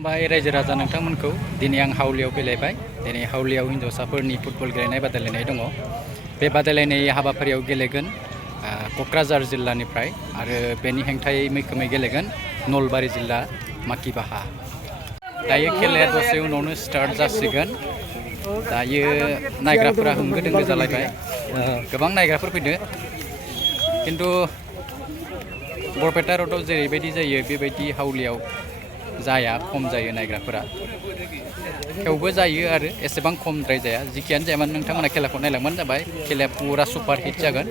खुलुमबाय रायजो राजा नोंथांमोनखौ दिनै आं हावलियाव फैलायबाय। दिनै हावलियाव हिन्जावसाफोरनि फुटबल गेलेनाय बादायलायनाय दङ। बे बादायलायनाय हाबाफारियाव गेलेगोन क'क्राझार जिल्लानिफ्राय आरो बेनि हेंथायै मैखोमै गेलेगोन नलबारि जिल्ला माकिबाहा। दायो खेलाया दसे उनावनो स्टार्ट जासिगोन। दायो नायग्राफोरा होंगो दोंगो जालायबाय, गोबां नायग्राफोर फैदों। खिन्थु बरपेटा र'डआव जेरैबायदि जायो बेबायदि हावलियाव जाया, खम जायो नायग्राफोरा। थेवबो जायो आरो एसेबां खमद्राय जाया। जिखियानो जाया मानो नोंथांमोना खेलाखौ नायलांबानो जाबाय। खेलाया पुरा सुपार हिट जागोन।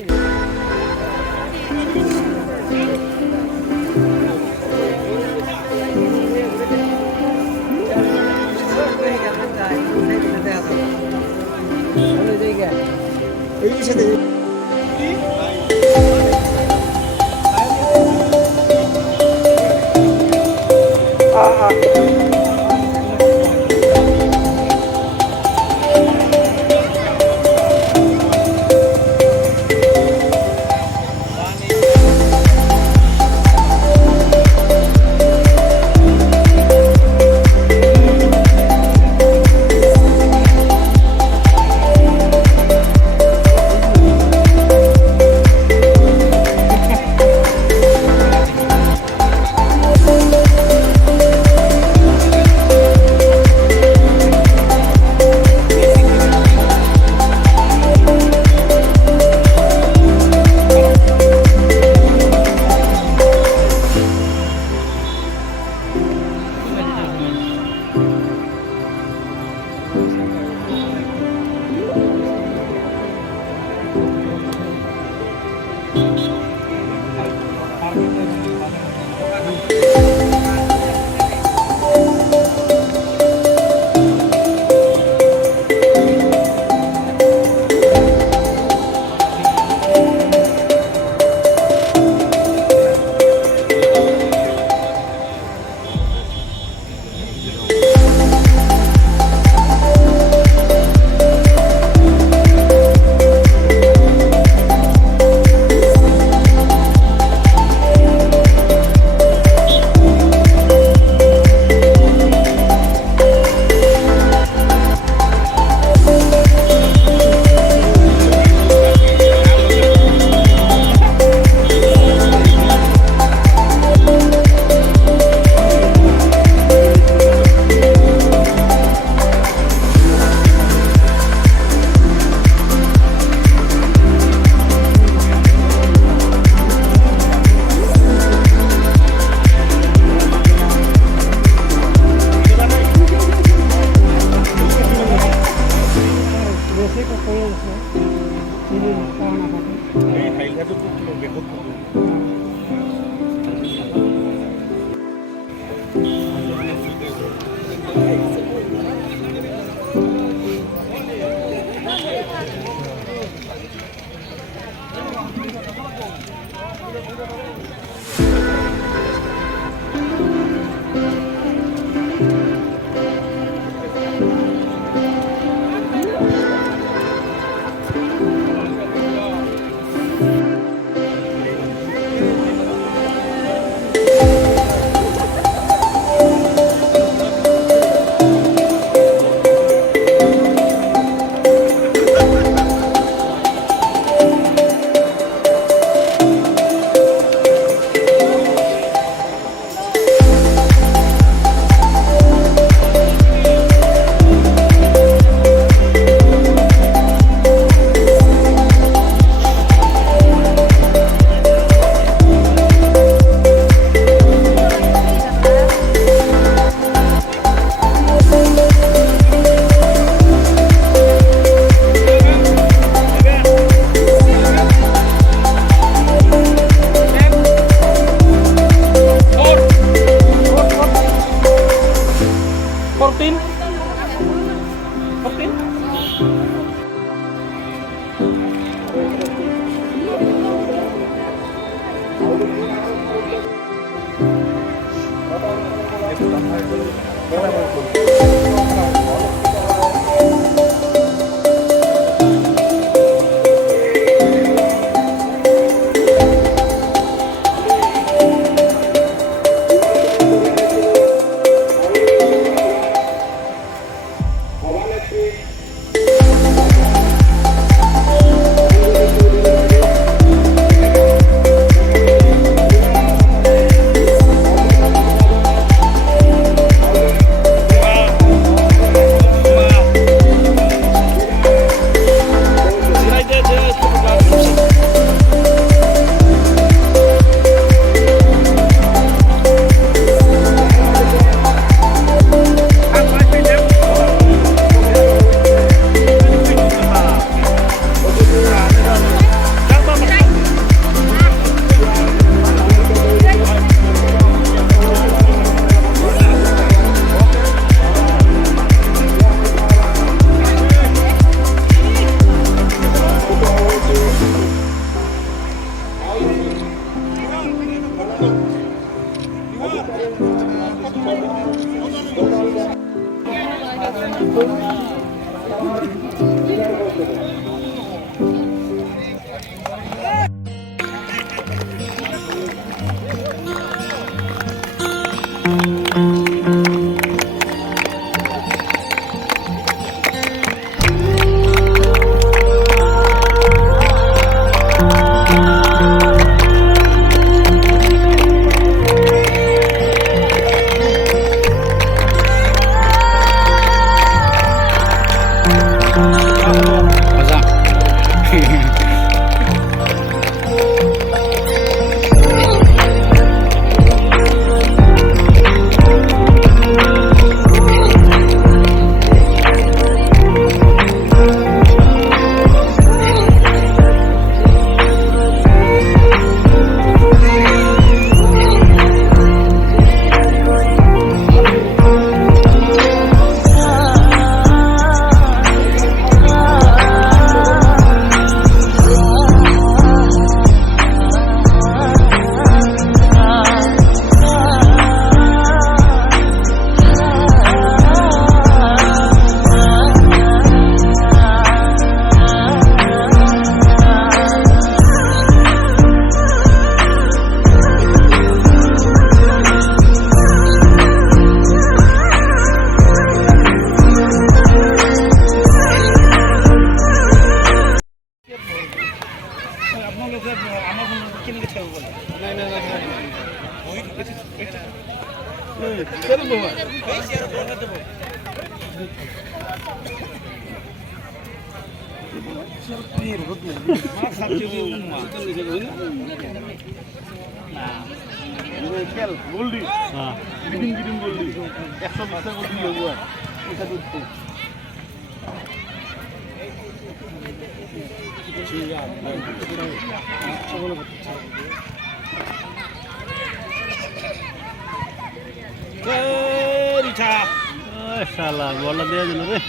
Salah, bola dia dulu deh.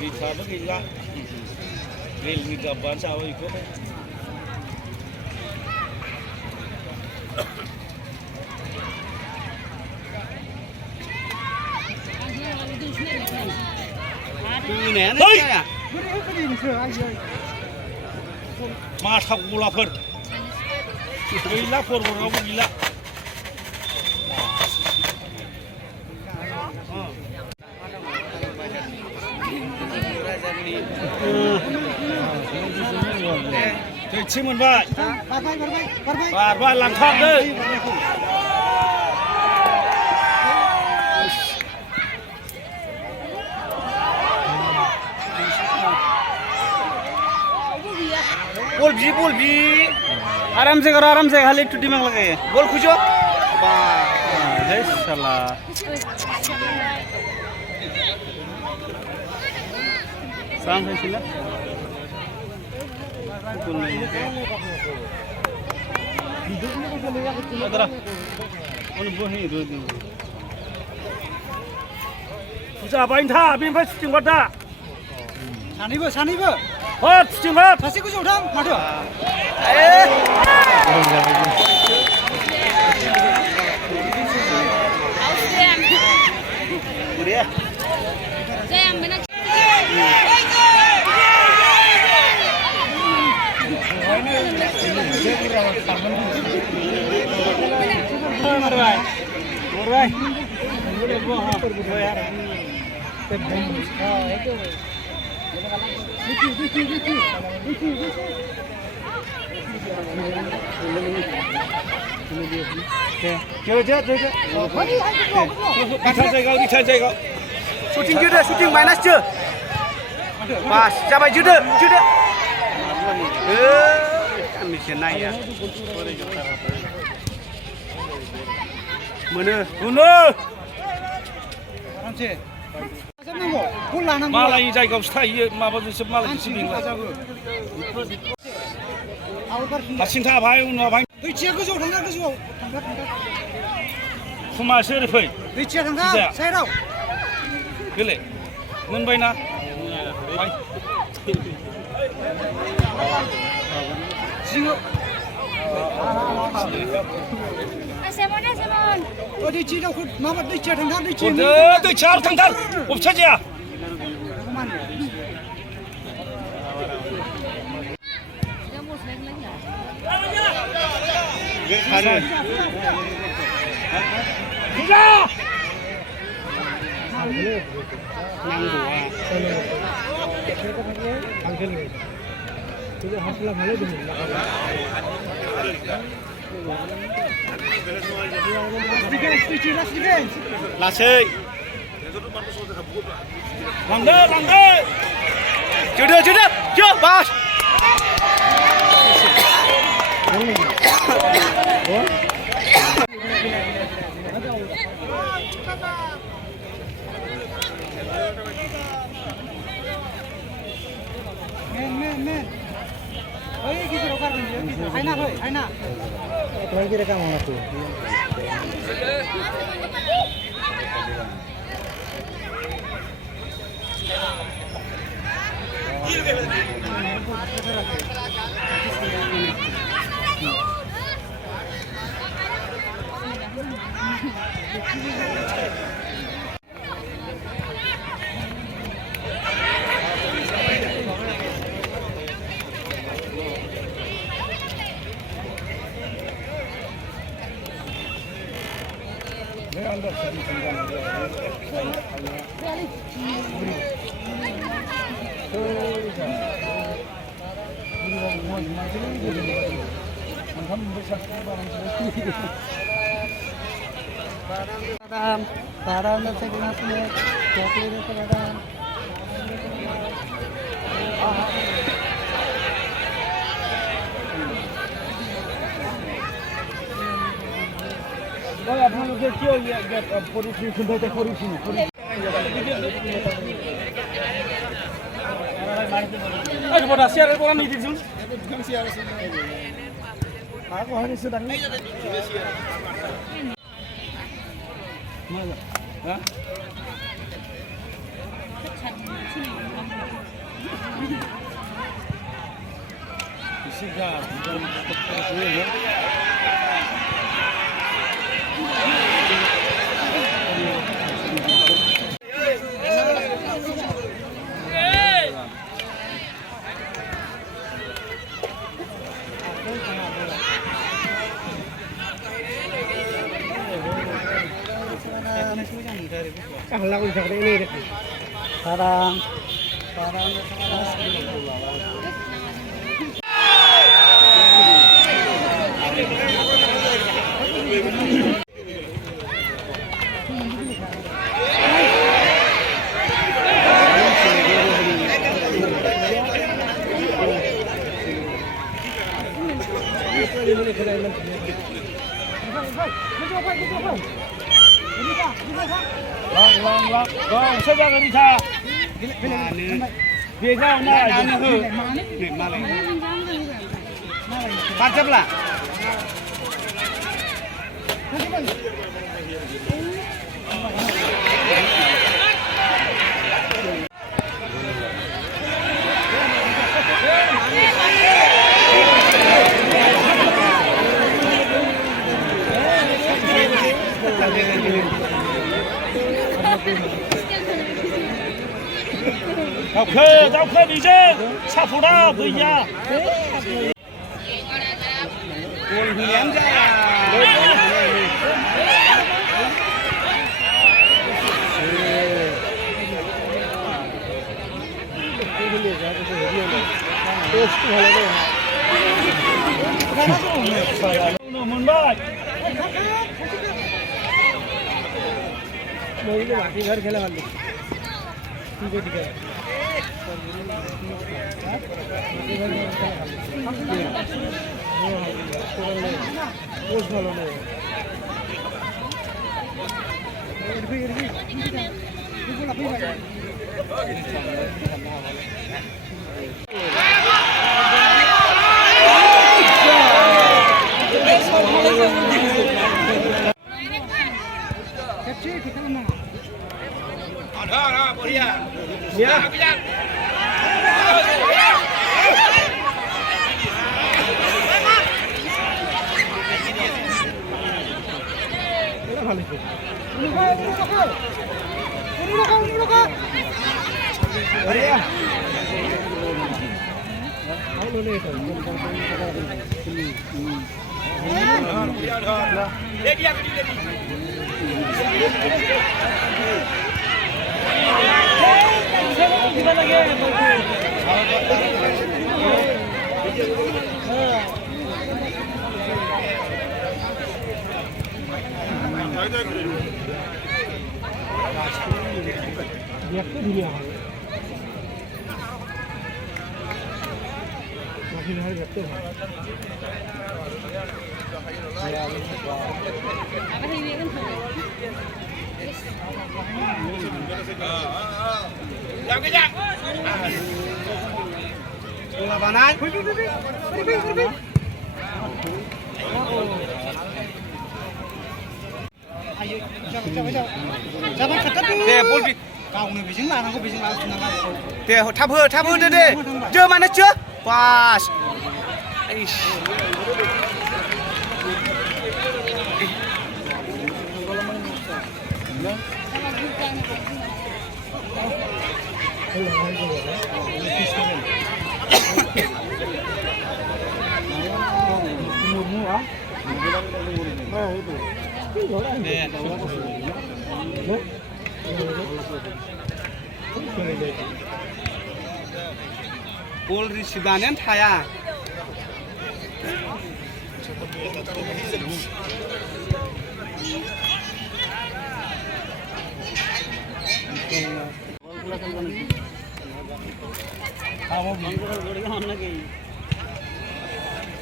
Rica gila. Real ni gaban sa away ko. Ini ada ya? Masak gula per. Gila per orang gila. Ciuman Pak. Bar langkap deh. बोल भी आराम से करो आराम से खाली टूटी में लगे बोल खुशो है साला शाम है सिला बोल नहीं है इधर उन बोही दो दिन Bisa apain ta? Abin pas cingbat ta? सानैबो Oh, cingbat. सासेखौ जौथां माथो Ditan jaga. सुटिं जोदो सुटिं माइनास जो बास जाबाय जोदो मिसे नाया मोनो Bunuh. आरामसे जानांगौ बल लानांगौ Malah जायगायावसो थायो माबा बिसोर मालाय बिसोर हारसिं थाबाय उनाव बाय दैथिया गोजौआव थांगा गोजौआव थांगा समासो ओरै फै दैथिया थांगा साइडआव गेले मोनबायना बाय जिङो Semon. दै चार थांथार उपसा जाया लासै लांदो Chưa, pass. दावखो बेजों सापर्टआ गैया Gol William Jaya. मोनबाय घर खेला वाली ठीक है Bola banai. Deh, bol bi. गावनो बेजों लानांगौ बेजों लानांगौ Deh, थाब हो deh. Chưa mana chưa? Pas. Aish. Bol risibanen thaya.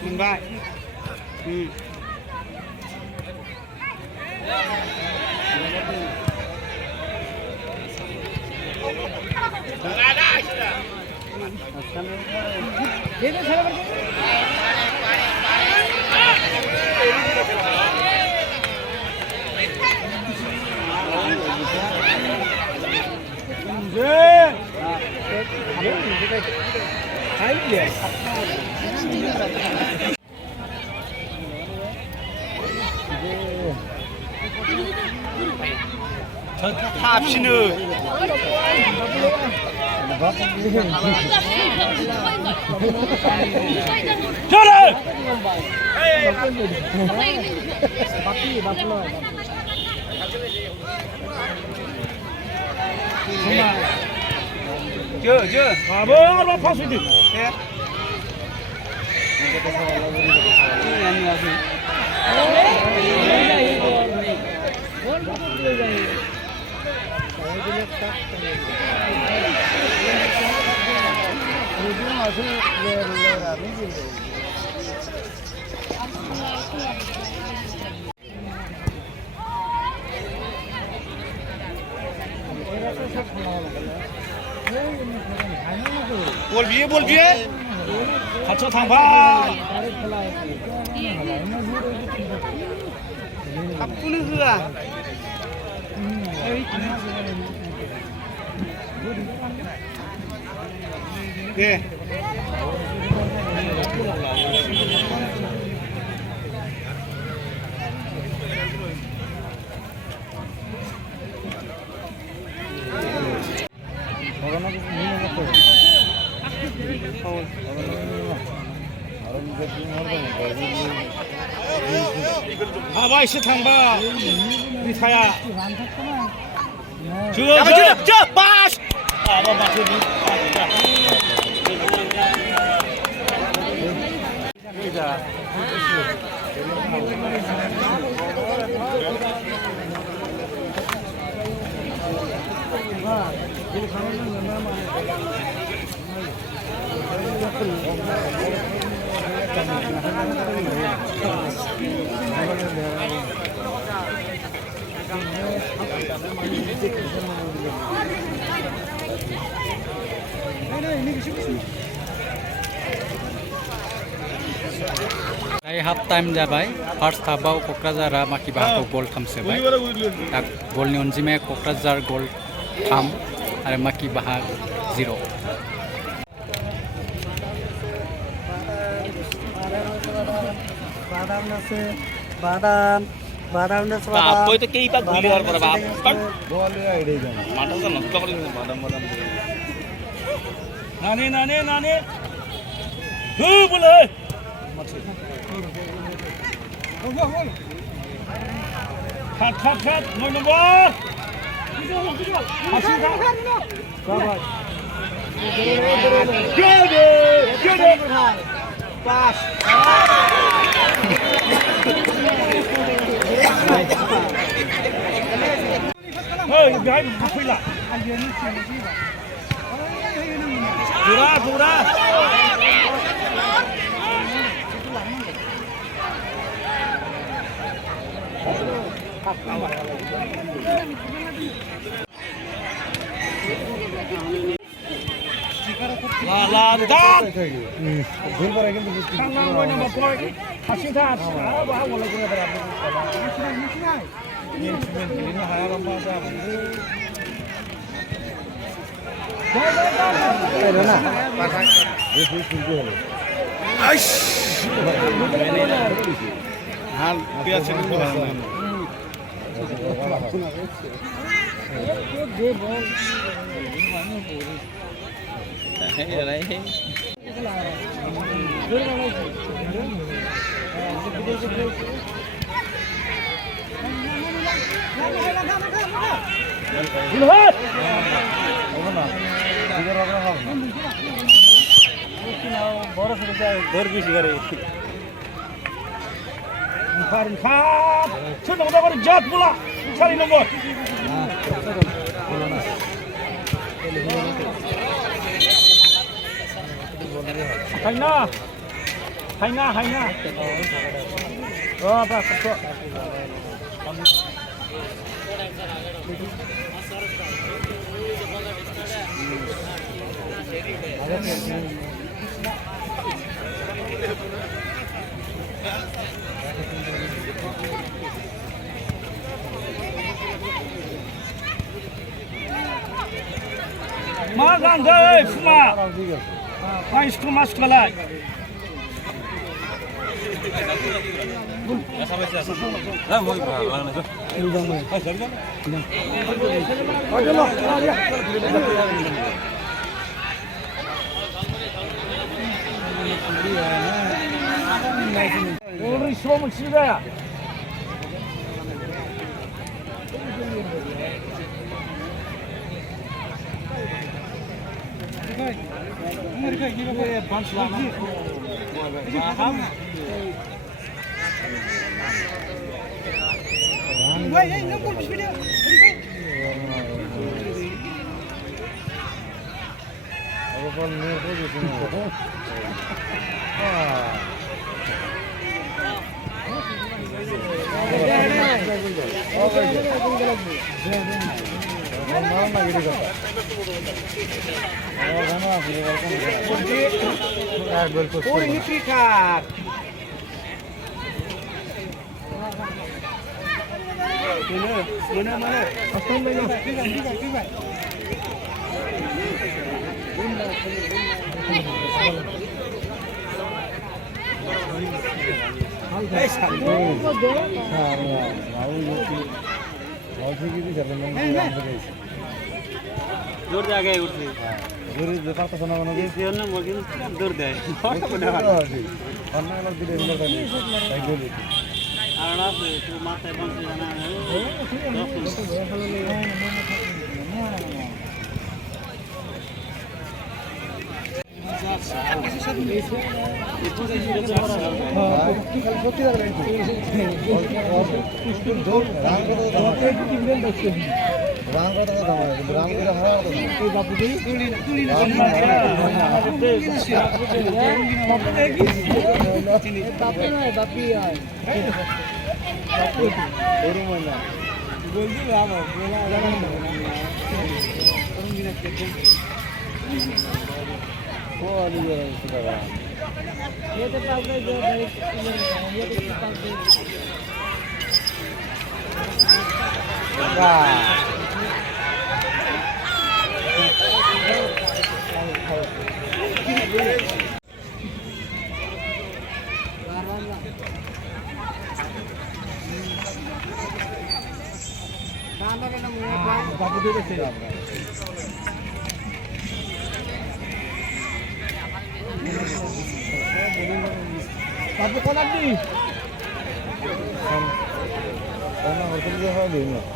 Moonbai. Tapsinu. Chưa. Apa positif? Ya. Bol biye. 같이 당파. Apunu hua. Deh. 봐봐 이씨 당봐. 우리 사야. Chưa. Pas. 봐봐 마셔. Half time जाबाय फार्स्ट हाफआव क'क्राझारा माकिबाहाखौ गल 3 सोबाय दा गलनि अनजिमाया क'क्राझार गल 3 आरो माकिबाहा 0 बादाम বাপ তো কেই পাক ভুলি হওয়ার পরে বাপ মাথা তো নষ্ট করে বাদাম বাদাম নানে নানে নানে বলে খাট খাট খাট 9 নম্বর pass Ơi, gái phi lại. Dù ra. La đát. Thằng nào coi như một coi. Hạt sinh tha. Đó bao một lần cũng là Sudah udah berjat pula. Cari nomor. Haina. Oh, apa? Makan deh, semua. Mais kemas kelai. Udah semua mesti dah. दूर जाके उठती दूर देखा तो सुना बनो ये ना मगिन दूर दे अन्ना लोग भी देंगे तो साइकिल लेके आना से तू माथे बंद जाना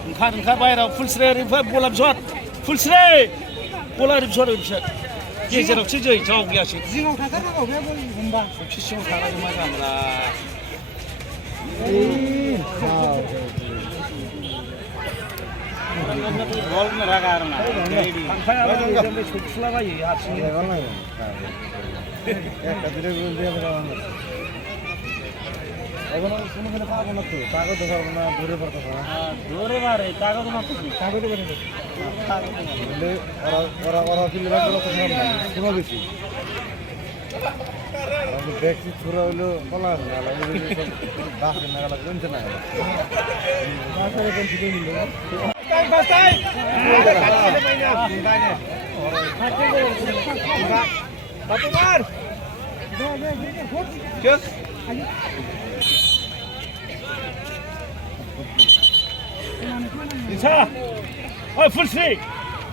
ओंखार बायहेराव फुलस्रे ओरैनिफ्राय बला बिसत फुलस्रे बला ओरै बिसत ओरै बिसत गेजेरावसो जै जाव गैयासै जिङाव थाथारनांगौ बे होनबा सिङाव थानानै मा जामब्रा बल रागा आरोना थांफायाबा सौथुलाबायो हारसिंनो এখন কোনো কোনো পাবো না তো কাগজ পাবো না দূরে পড়তে পারবো না দূরে মারে কাগজ মারতে কাগজ করে বলে ওরা ওরা ওরা ফিল্ডে গুলো তো কোনো বেশি আমি দেখছি পুরো হলো বলা না লাগে বাস না লাগা কোনটা না বাসে কোন থেকে নিল বাস্তাই বাপুমার চল 이차, 풀스리,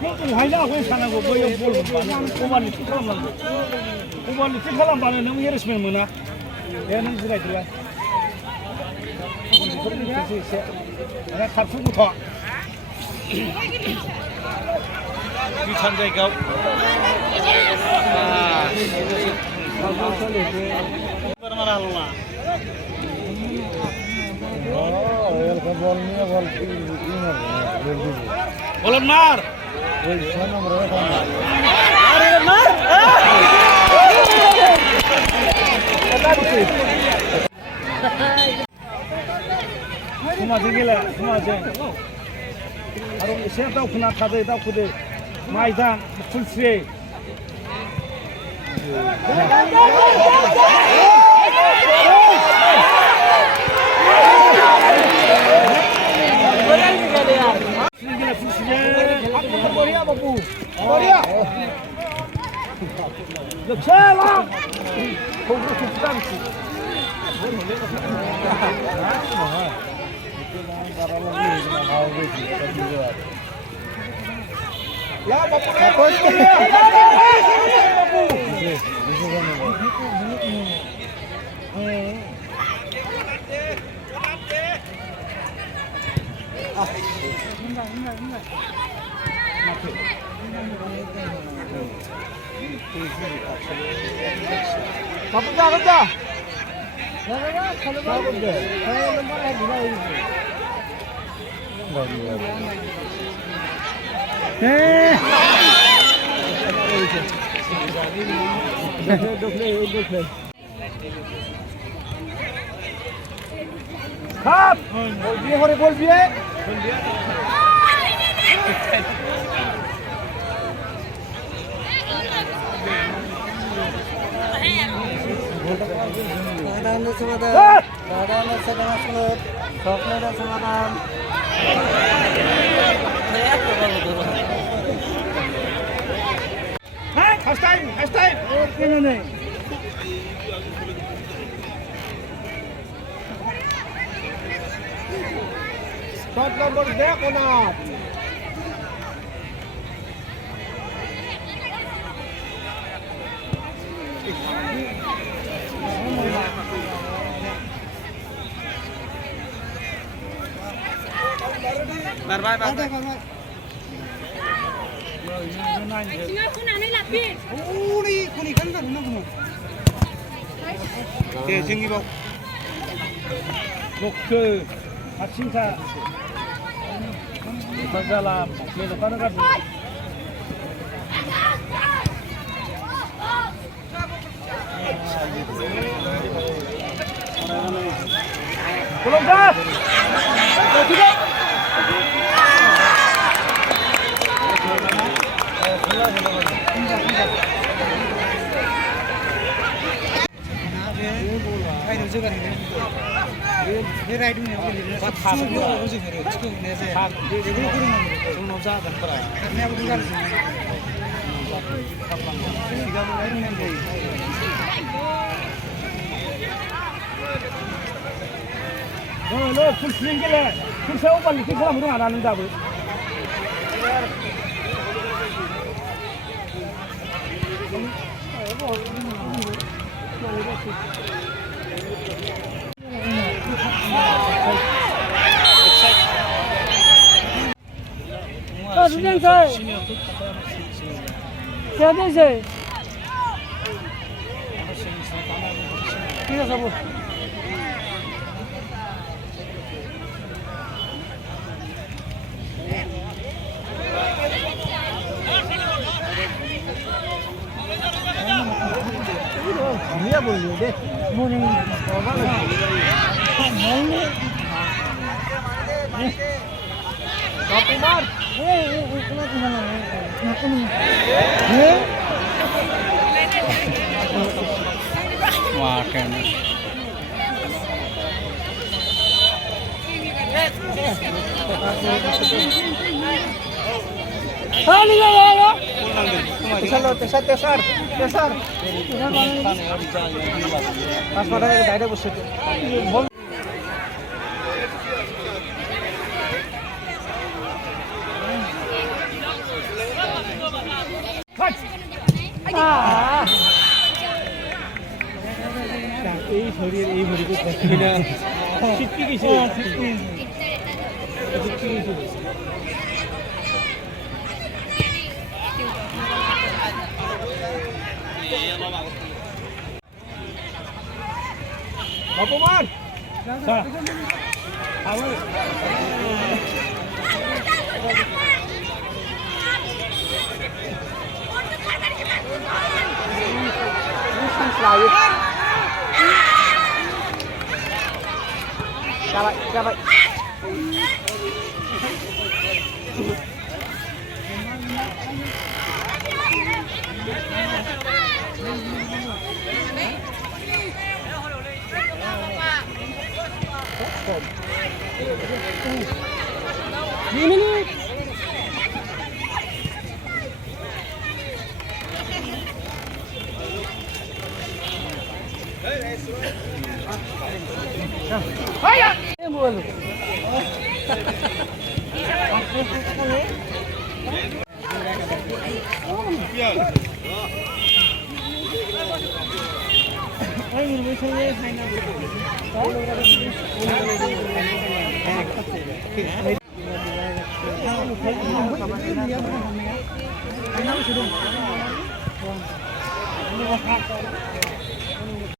뭐 화이나 왜 사나고 뭐요 뭘 고만이 틱하란 말고, 고만이 틱하란 말은 너무 예르시면 뭐나, 얘는 누가 있더라. 내가 탑승부터. 귀찮다 이거. 얼마나 할라? বল নিয়ে বল বলেন মার ওই 6 নম্বরে আরে মার সমাজে গেলে সমাজে আর সে দাও খুনা খাদে দাও খুদে মাইদান ফুলসে 바쁘다 가자 네. 컵! বিয়ে করে বল বিয়ে হ্যাঁ ফার্স্ট টাইম ওকে নে শট নম্বর দেখো না Bye bye. 우리 간다 누나 네, 증기복. 그 박신사 관사람 그래도 가능하지 골롱가 내 라이딩에 여기 바탕을 오지 그래. 지금 내세. 이거 그러면 좀 놓자 간거라. 내가 누가 그러지? 시간을 내리는 게. 너 풀스윙 गेले 풀세워 빨리 그 사람 안 하는 답을 루젠살 대대세 이거 사보 뭐야 볼리데? 뭐는 Kapumar. Wah, keren. Tesar. Pas pada daerah busuk. 아 এই শরীর এই ভরিকে দেখি না শিখতে গেছে বাপুমার Dapat. ini Ini